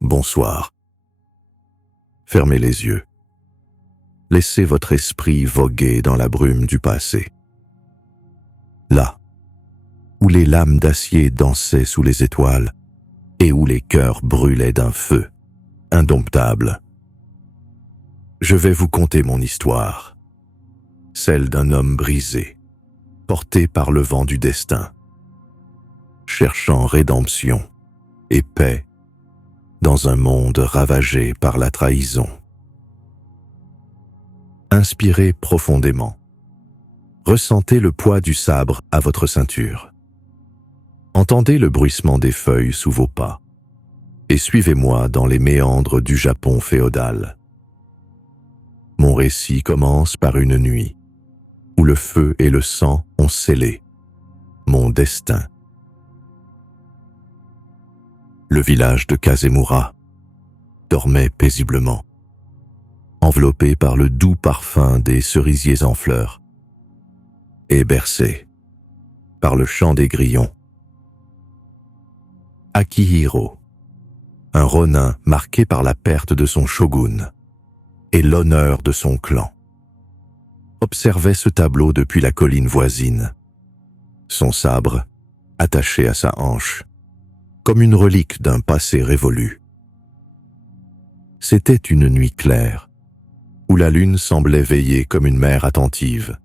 Bonsoir. Fermez les yeux. Laissez votre esprit voguer dans la brume du passé. Là, où les lames d'acier dansaient sous les étoiles et où les cœurs brûlaient d'un feu indomptable. Je vais vous conter mon histoire, celle d'un homme brisé, porté par le vent du destin, cherchant rédemption et paix dans un monde ravagé par la trahison. Inspirez profondément. Ressentez le poids du sabre à votre ceinture. Entendez le bruissement des feuilles sous vos pas et suivez-moi dans les méandres du Japon féodal. Mon récit commence par une nuit où le feu et le sang ont scellé mon destin. Le village de Kazemura dormait paisiblement, enveloppé par le doux parfum des cerisiers en fleurs et bercé par le chant des grillons. Akihiro, un ronin marqué par la perte de son shogun et l'honneur de son clan, observait ce tableau depuis la colline voisine, son sabre attaché à sa hanche, comme une relique d'un passé révolu. C'était une nuit claire, où la lune semblait veiller comme une mère attentive,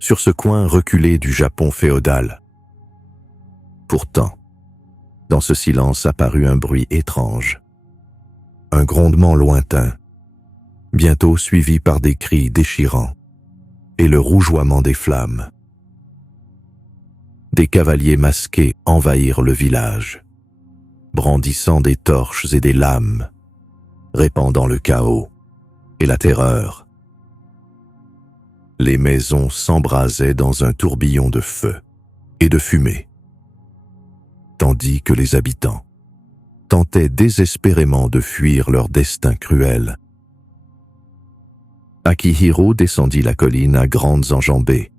sur ce coin reculé du Japon féodal. Pourtant, dans ce silence apparut un bruit étrange, un grondement lointain, bientôt suivi par des cris déchirants et le rougeoiement des flammes. Des cavaliers masqués envahirent le village, brandissant des torches et des lames, répandant le chaos et la terreur. Les maisons s'embrasaient dans un tourbillon de feu et de fumée, tandis que les habitants tentaient désespérément de fuir leur destin cruel. Akihiro descendit la colline à grandes enjambées,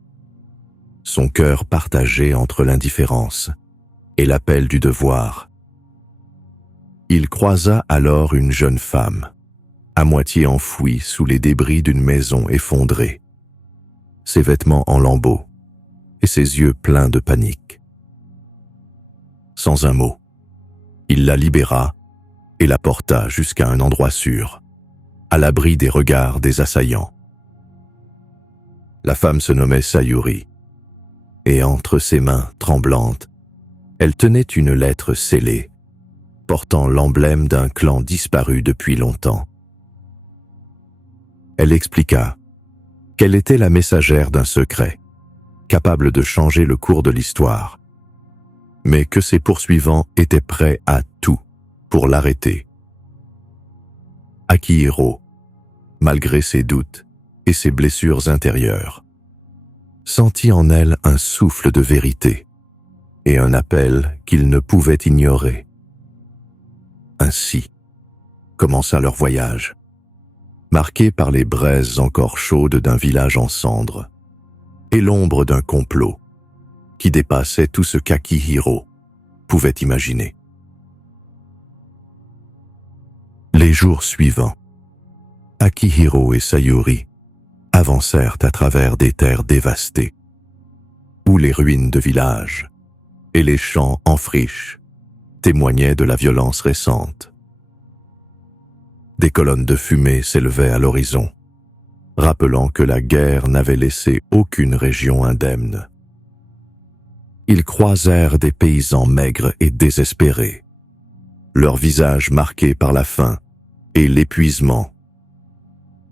son cœur partagé entre l'indifférence et l'appel du devoir. Il croisa alors une jeune femme, à moitié enfouie sous les débris d'une maison effondrée, ses vêtements en lambeaux et ses yeux pleins de panique. Sans un mot, il la libéra et la porta jusqu'à un endroit sûr, à l'abri des regards des assaillants. La femme se nommait Sayuri, et entre ses mains tremblantes, elle tenait une lettre scellée, portant l'emblème d'un clan disparu depuis longtemps. Elle expliqua qu'elle était la messagère d'un secret, capable de changer le cours de l'histoire, mais que ses poursuivants étaient prêts à tout pour l'arrêter. Akihiro, malgré ses doutes et ses blessures intérieures, sentit en elle un souffle de vérité et un appel qu'il ne pouvait ignorer. Ainsi commença leur voyage, marqué par les braises encore chaudes d'un village en cendres et l'ombre d'un complot qui dépassait tout ce qu'Akihiro pouvait imaginer. Les jours suivants, Akihiro et Sayuri avancèrent à travers des terres dévastées, où les ruines de villages et les champs en friche témoignaient de la violence récente. Des colonnes de fumée s'élevaient à l'horizon, rappelant que la guerre n'avait laissé aucune région indemne. Ils croisèrent des paysans maigres et désespérés, leurs visages marqués par la faim et l'épuisement,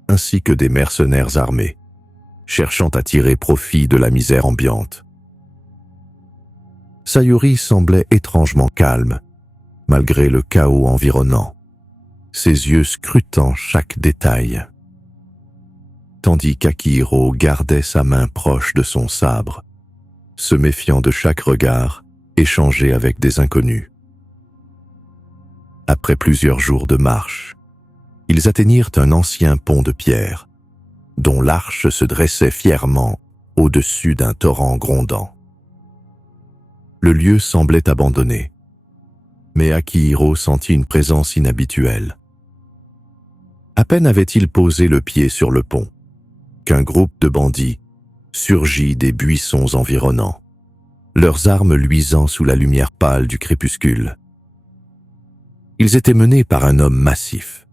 ainsi que des mercenaires armés, cherchant à tirer profit de la misère ambiante. Sayuri semblait étrangement calme, malgré le chaos environnant, ses yeux scrutant chaque détail, tandis qu'Akihiro gardait sa main proche de son sabre, se méfiant de chaque regard échangé avec des inconnus. Après plusieurs jours de marche, ils atteignirent un ancien pont de pierre, dont l'arche se dressait fièrement au-dessus d'un torrent grondant. Le lieu semblait abandonné, mais Akihiro sentit une présence inhabituelle. À peine avait-il posé le pied sur le pont, qu'un groupe de bandits surgit des buissons environnants, leurs armes luisant sous la lumière pâle du crépuscule. Ils étaient menés par un homme massif,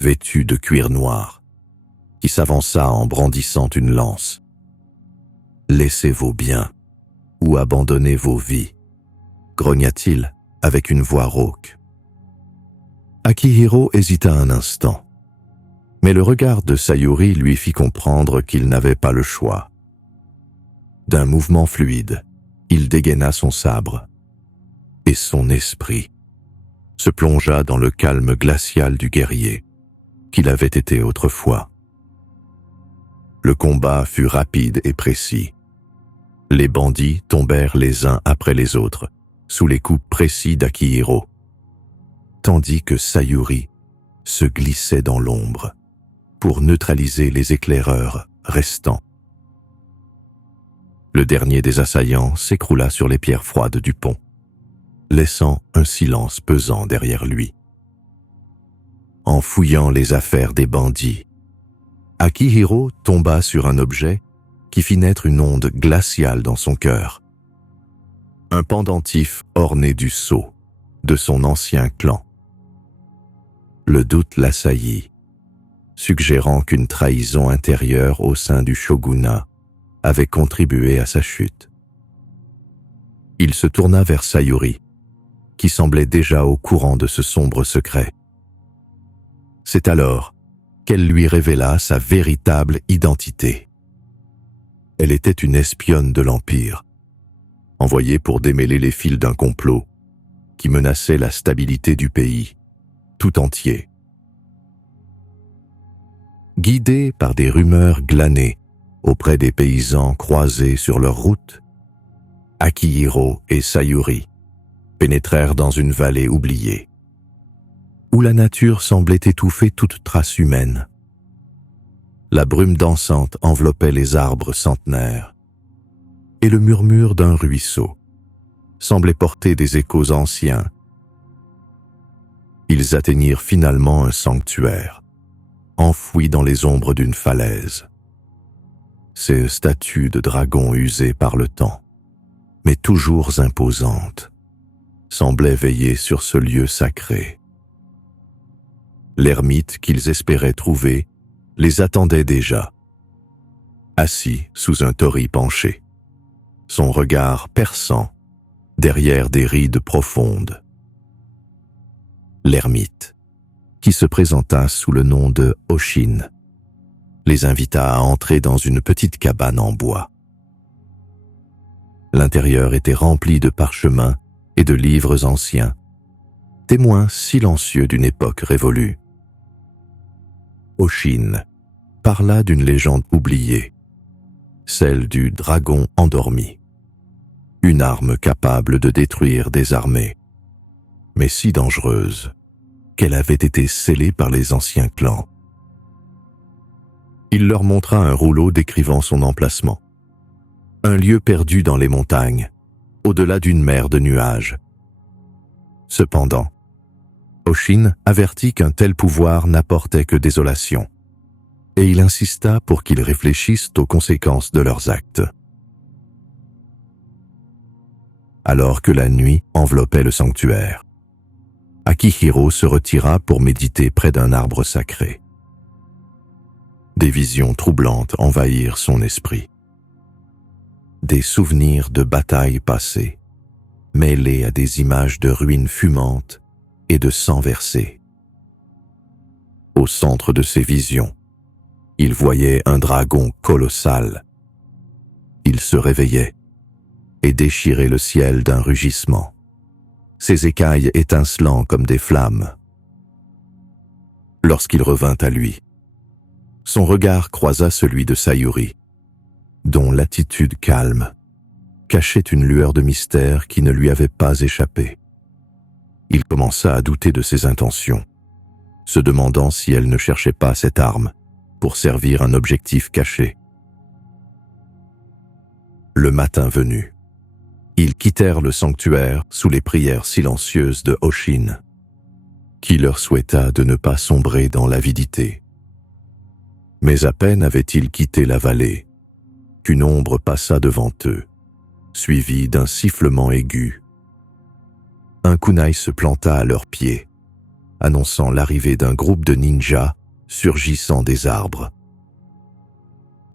vêtu de cuir noir, qui s'avança en brandissant une lance. « Laissez vos biens ou abandonnez vos vies », grogna-t-il avec une voix rauque. Akihiro hésita un instant, mais le regard de Sayuri lui fit comprendre qu'il n'avait pas le choix. D'un mouvement fluide, il dégaina son sabre, et son esprit se plongea dans le calme glacial du guerrier qu'il avait été autrefois. Le combat fut rapide et précis. Les bandits tombèrent les uns après les autres, sous les coups précis d'Akihiro, tandis que Sayuri se glissait dans l'ombre pour neutraliser les éclaireurs restants. Le dernier des assaillants s'écroula sur les pierres froides du pont, laissant un silence pesant derrière lui. En fouillant les affaires des bandits, Akihiro tomba sur un objet qui fit naître une onde glaciale dans son cœur. Un pendentif orné du sceau de son ancien clan. Le doute l'assaillit, suggérant qu'une trahison intérieure au sein du shogunat avait contribué à sa chute. Il se tourna vers Sayuri, qui semblait déjà au courant de ce sombre secret. C'est alors qu'elle lui révéla sa véritable identité. Elle était une espionne de l'Empire, envoyée pour démêler les fils d'un complot qui menaçait la stabilité du pays tout entier. Guidés par des rumeurs glanées auprès des paysans croisés sur leur route, Akihiro et Sayuri pénétrèrent dans une vallée oubliée, où la nature semblait étouffer toute trace humaine. La brume dansante enveloppait les arbres centenaires, et le murmure d'un ruisseau semblait porter des échos anciens. Ils atteignirent finalement un sanctuaire, enfoui dans les ombres d'une falaise. Ces statues de dragons usées par le temps, mais toujours imposantes, semblaient veiller sur ce lieu sacré. L'ermite qu'ils espéraient trouver les attendait déjà, assis sous un torii penché, son regard perçant derrière des rides profondes. L'ermite, qui se présenta sous le nom de Oshin, les invita à entrer dans une petite cabane en bois. L'intérieur était rempli de parchemins et de livres anciens, témoins silencieux d'une époque révolue. Oshin parla d'une légende oubliée, celle du dragon endormi, une arme capable de détruire des armées, mais si dangereuse qu'elle avait été scellée par les anciens clans. Il leur montra un rouleau décrivant son emplacement, un lieu perdu dans les montagnes, au-delà d'une mer de nuages. Cependant, Oshin avertit qu'un tel pouvoir n'apportait que désolation, et il insista pour qu'ils réfléchissent aux conséquences de leurs actes. Alors que la nuit enveloppait le sanctuaire, Akihiro se retira pour méditer près d'un arbre sacré. Des visions troublantes envahirent son esprit. Des souvenirs de batailles passées, mêlés à des images de ruines fumantes et de sang versé. Au centre de ces visions, il voyait un dragon colossal. Il se réveillait et déchirait le ciel d'un rugissement, ses écailles étincelant comme des flammes. Lorsqu'il revint à lui, son regard croisa celui de Sayuri, dont l'attitude calme cachait une lueur de mystère qui ne lui avait pas échappé. Il commença à douter de ses intentions, se demandant si elle ne cherchait pas cette arme pour servir un objectif caché. Le matin venu, Ils quittèrent le sanctuaire sous les prières silencieuses de Oshin, qui leur souhaita de ne pas sombrer dans l'avidité. Mais à peine avaient-ils quitté la vallée, qu'une ombre passa devant eux, suivie d'un sifflement aigu. Un kunai se planta à leurs pieds, annonçant l'arrivée d'un groupe de ninjas surgissant des arbres.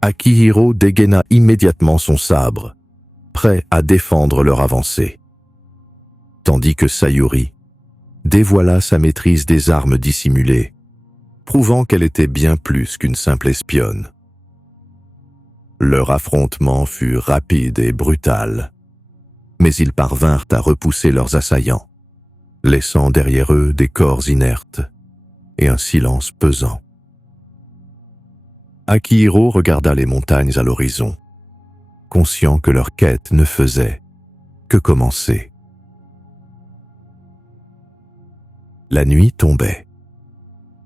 Akihiro dégaina immédiatement son sabre, prêt à défendre leur avancée, tandis que Sayuri dévoila sa maîtrise des armes dissimulées, prouvant qu'elle était bien plus qu'une simple espionne. Leur affrontement fut rapide et brutal, mais ils parvinrent à repousser leurs assaillants, laissant derrière eux des corps inertes et un silence pesant. Akihiro regarda les montagnes à l'horizon, conscient que leur quête ne faisait que commencer. La nuit tombait,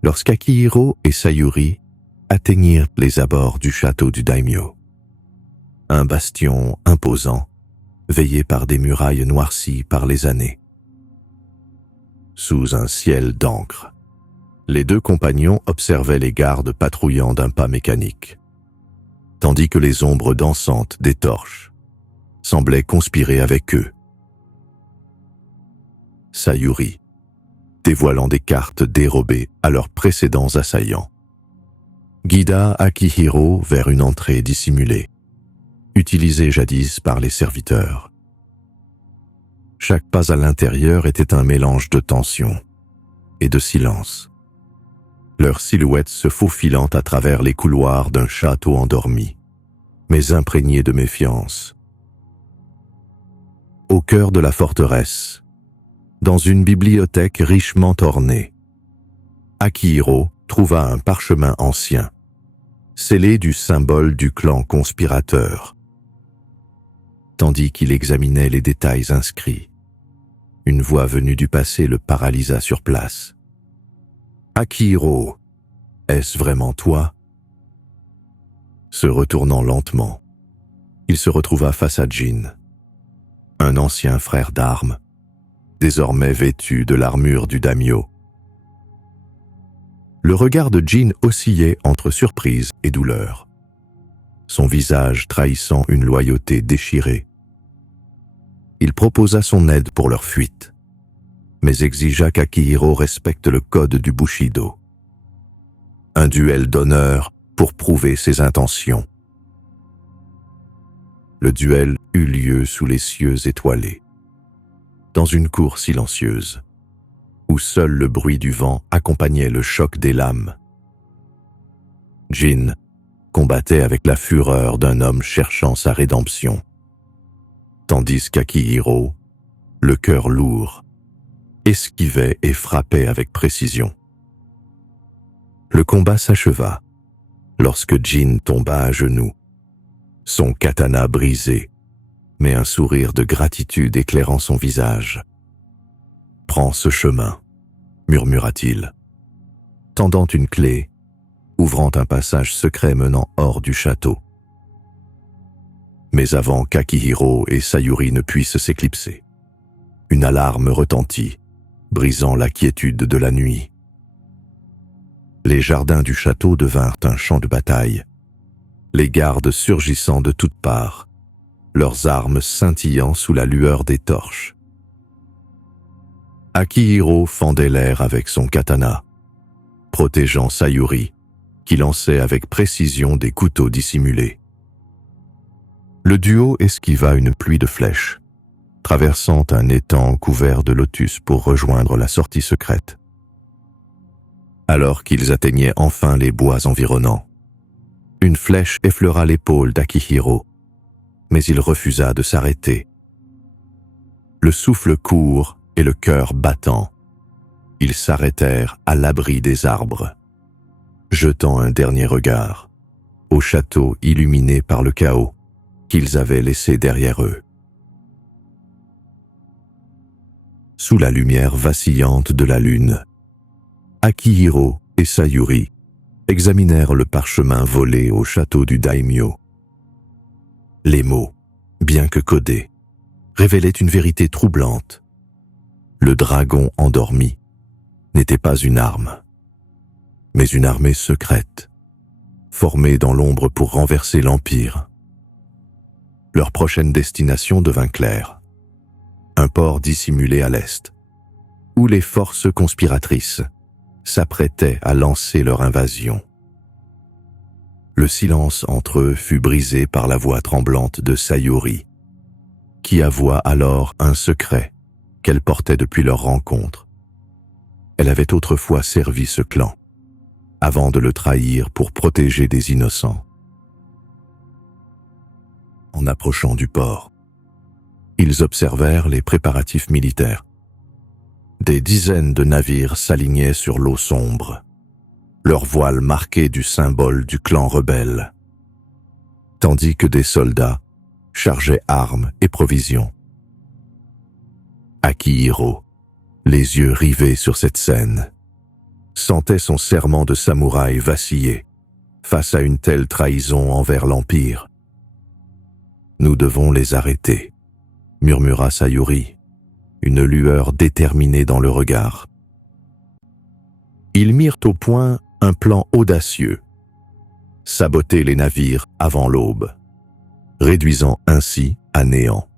lorsqu'Akihiro et Sayuri atteignirent les abords du château du daimyo. Un bastion imposant, veillé par des murailles noircies par les années. Sous un ciel d'encre, les deux compagnons observaient les gardes patrouillant d'un pas mécanique, tandis que les ombres dansantes des torches semblaient conspirer avec eux. Sayuri, dévoilant des cartes dérobées à leurs précédents assaillants, guida Akihiro vers une entrée dissimulée, utilisée jadis par les serviteurs. Chaque pas à l'intérieur était un mélange de tension et de silence, leurs silhouettes se faufilant à travers les couloirs d'un château endormi, mais imprégné de méfiance. Au cœur de la forteresse, dans une bibliothèque richement ornée, Akihiro trouva un parchemin ancien, scellé du symbole du clan conspirateur. Tandis qu'il examinait les détails inscrits, une voix venue du passé le paralysa sur place. « Akihiro, est-ce vraiment toi ?» Se retournant lentement, il se retrouva face à Jin, un ancien frère d'armes, désormais vêtu de l'armure du daimyo. Le regard de Jin oscillait entre surprise et douleur, son visage trahissant une loyauté déchirée. Il proposa son aide pour leur fuite, mais exigea qu'Akihiro respecte le code du Bushido. Un duel d'honneur pour prouver ses intentions. Le duel eut lieu sous les cieux étoilés, dans une cour silencieuse, où seul le bruit du vent accompagnait le choc des lames. Jin combattait avec la fureur d'un homme cherchant sa rédemption, tandis qu'Akihiro, le cœur lourd, esquivait et frappait avec précision. Le combat s'acheva lorsque Jin tomba à genoux, son katana brisé, mais un sourire de gratitude éclairant son visage. « Prends ce chemin », murmura-t-il, tendant une clé, ouvrant un passage secret menant hors du château. Mais avant qu'Akihiro et Sayuri ne puissent s'éclipser, une alarme retentit, brisant la quiétude de la nuit. Les jardins du château devinrent un champ de bataille, les gardes surgissant de toutes parts, leurs armes scintillant sous la lueur des torches. Akihiro fendait l'air avec son katana, protégeant Sayuri, qui lançait avec précision des couteaux dissimulés. Le duo esquiva une pluie de flèches, traversant un étang couvert de lotus pour rejoindre la sortie secrète. Alors qu'ils atteignaient enfin les bois environnants, une flèche effleura l'épaule d'Akihiro, mais il refusa de s'arrêter. Le souffle court et le cœur battant, ils s'arrêtèrent à l'abri des arbres, jetant un dernier regard au château illuminé par le chaos qu'ils avaient laissé derrière eux. Sous la lumière vacillante de la lune, Akihiro et Sayuri examinèrent le parchemin volé au château du daimyo. Les mots, bien que codés, révélait une vérité troublante. Le dragon endormi n'était pas une arme, mais une armée secrète, formée dans l'ombre pour renverser l'Empire. Leur prochaine destination devint claire. Un port dissimulé à l'est, où les forces conspiratrices s'apprêtaient à lancer leur invasion. Le silence entre eux fut brisé par la voix tremblante de Sayuri, qui avoua alors un secret qu'elle portait depuis leur rencontre. Elle avait autrefois servi ce clan, avant de le trahir pour protéger des innocents. En approchant du port, ils observèrent les préparatifs militaires. Des dizaines de navires s'alignaient sur l'eau sombre, leurs voiles marquées du symbole du clan rebelle, tandis que des soldats chargeaient armes et provisions. Akihiro, les yeux rivés sur cette scène, sentait son serment de samouraï vaciller face à une telle trahison envers l'Empire. « Nous devons les arrêter », murmura Sayuri, une lueur déterminée dans le regard. Ils mirent au point un plan audacieux, saboter les navires avant l'aube, réduisant ainsi à néant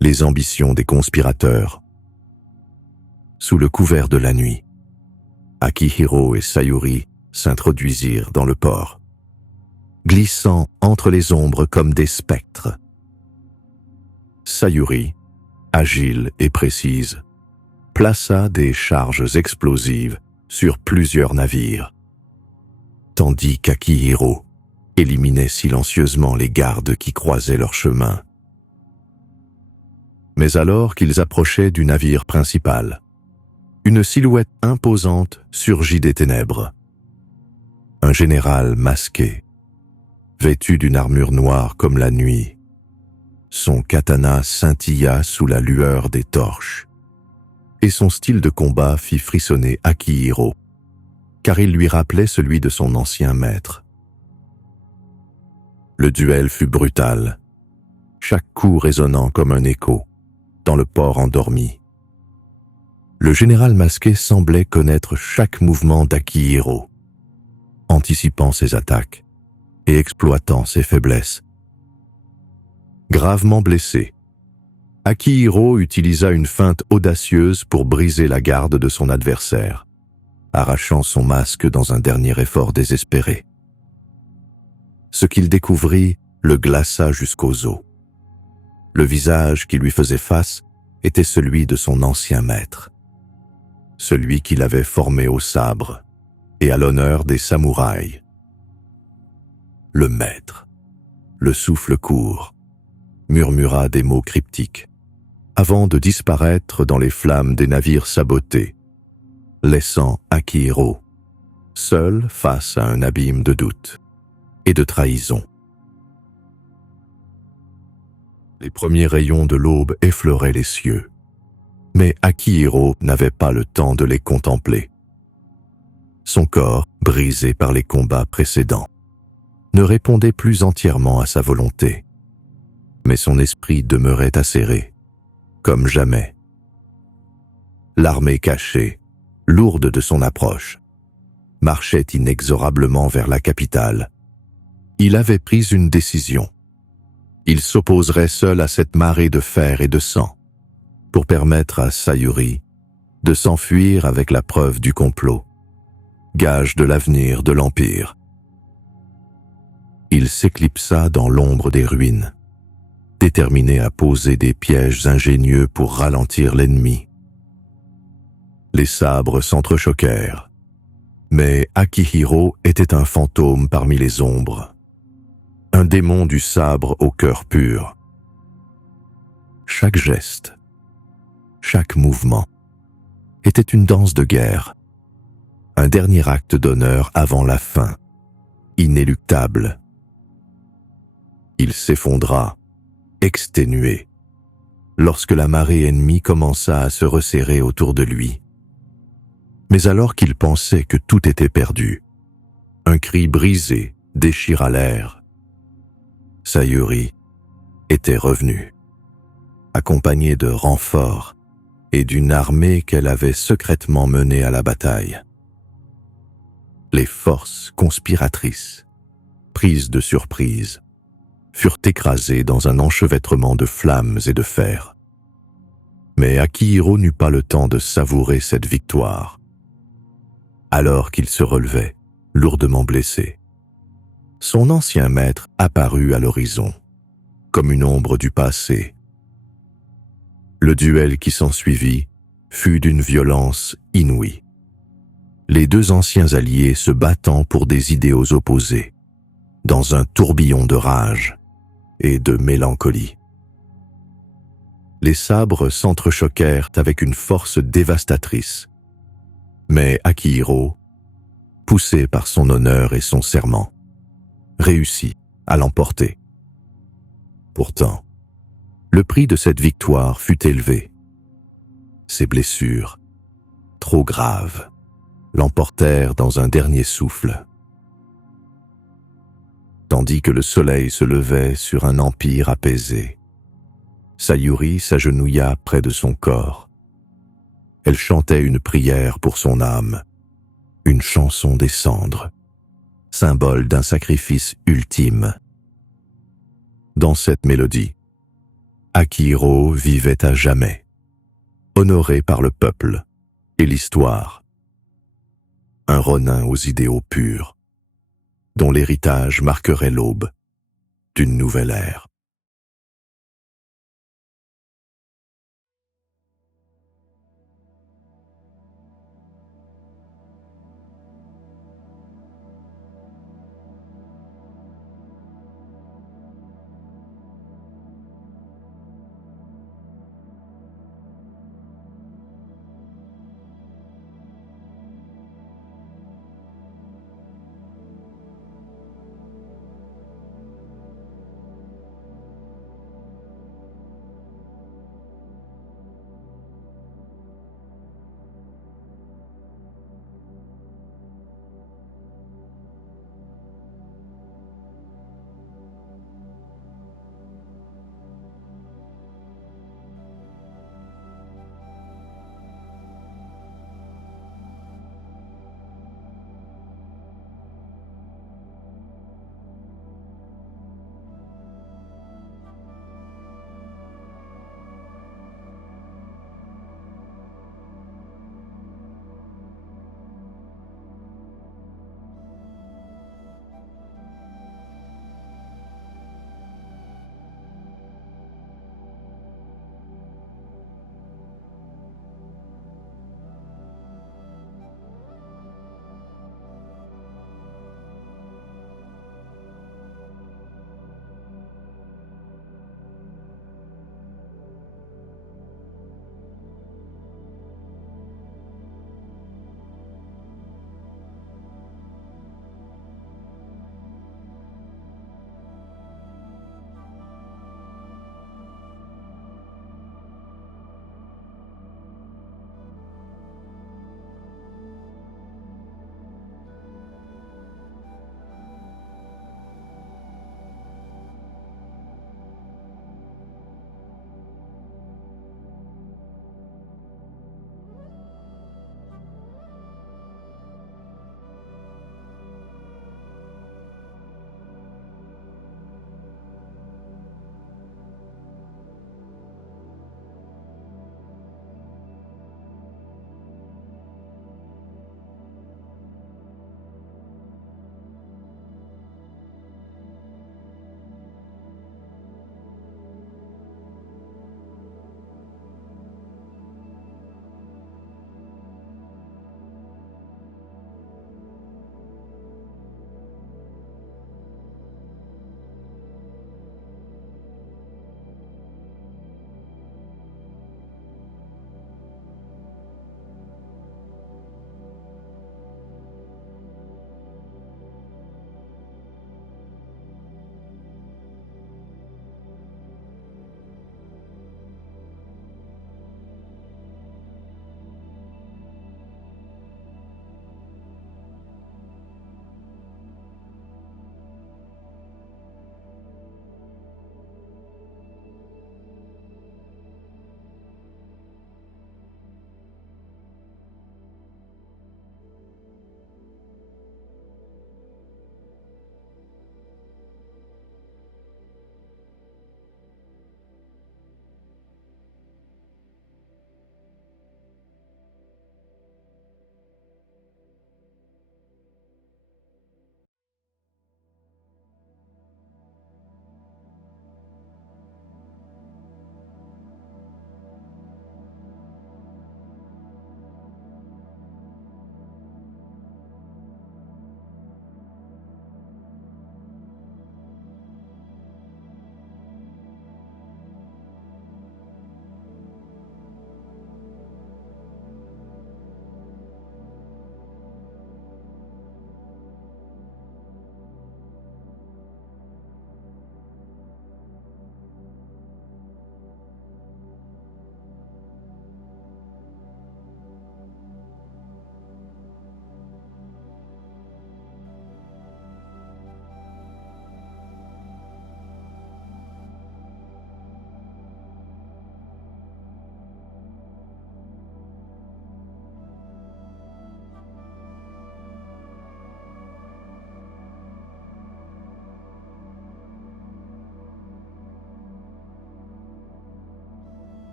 les ambitions des conspirateurs. Sous le couvert de la nuit, Akihiro et Sayuri s'introduisirent dans le port, glissant entre les ombres comme des spectres. Sayuri, agile et précise, plaça des charges explosives sur plusieurs navires, tandis qu'Akihiro éliminait silencieusement les gardes qui croisaient leur chemin. Mais alors qu'ils approchaient du navire principal, une silhouette imposante surgit des ténèbres. Un général masqué, vêtu d'une armure noire comme la nuit. Son katana scintilla sous la lueur des torches, et son style de combat fit frissonner Akihiro, car il lui rappelait celui de son ancien maître. Le duel fut brutal, chaque coup résonnant comme un écho dans le port endormi. Le général masqué semblait connaître chaque mouvement d'Akihiro, anticipant ses attaques et exploitant ses faiblesses. Gravement blessé, Akihiro utilisa une feinte audacieuse pour briser la garde de son adversaire, arrachant son masque dans un dernier effort désespéré. Ce qu'il découvrit le glaça jusqu'aux os. Le visage qui lui faisait face était celui de son ancien maître, celui qu'il avait formé au sabre et à l'honneur des samouraïs. Le maître, le souffle court, murmura des mots cryptiques, avant de disparaître dans les flammes des navires sabotés, laissant Akihiro seul face à un abîme de doute et de trahison. Les premiers rayons de l'aube effleuraient les cieux, mais Akihiro n'avait pas le temps de les contempler. Son corps, brisé par les combats précédents, ne répondait plus entièrement à sa volonté, mais son esprit demeurait acéré, comme jamais. L'armée cachée, lourde de son approche, marchait inexorablement vers la capitale. Il avait pris une décision. Il s'opposerait seul à cette marée de fer et de sang, pour permettre à Sayuri de s'enfuir avec la preuve du complot, gage de l'avenir de l'Empire. Il s'éclipsa dans l'ombre des ruines, déterminé à poser des pièges ingénieux pour ralentir l'ennemi. Les sabres s'entrechoquèrent, mais Akihiro était un fantôme parmi les ombres, un démon du sabre au cœur pur. Chaque geste, chaque mouvement était une danse de guerre, un dernier acte d'honneur avant la fin, inéluctable. Il s'effondra, exténué, lorsque la marée ennemie commença à se resserrer autour de lui. Mais alors qu'il pensait que tout était perdu, un cri brisé déchira l'air. Sayuri était revenu. accompagnée de renforts et d'une armée qu'elle avait secrètement menée à la bataille. Les forces conspiratrices, prises de surprise, furent écrasées dans un enchevêtrement de flammes et de fer. Mais Akihiro n'eut pas le temps de savourer cette victoire. Alors qu'il se relevait, lourdement blessé, son ancien maître apparut à l'horizon, comme une ombre du passé. Le duel qui s'ensuivit fut d'une violence inouïe. Les deux anciens alliés se battant pour des idéaux opposés, dans un tourbillon de rage et de mélancolie. Les sabres s'entrechoquèrent avec une force dévastatrice, mais Akihiro, poussé par son honneur et son serment, réussit à l'emporter. Pourtant, le prix de cette victoire fut élevé. Ses blessures, trop graves, l'emportèrent dans un dernier souffle. Tandis que le soleil se levait sur un empire apaisé, Sayuri s'agenouilla près de son corps. Elle chantait une prière pour son âme, une chanson des cendres, symbole d'un sacrifice ultime. Dans cette mélodie, Akihiro vivait à jamais, honoré par le peuple et l'histoire. Un ronin aux idéaux purs, dont l'héritage marquerait l'aube d'une nouvelle ère.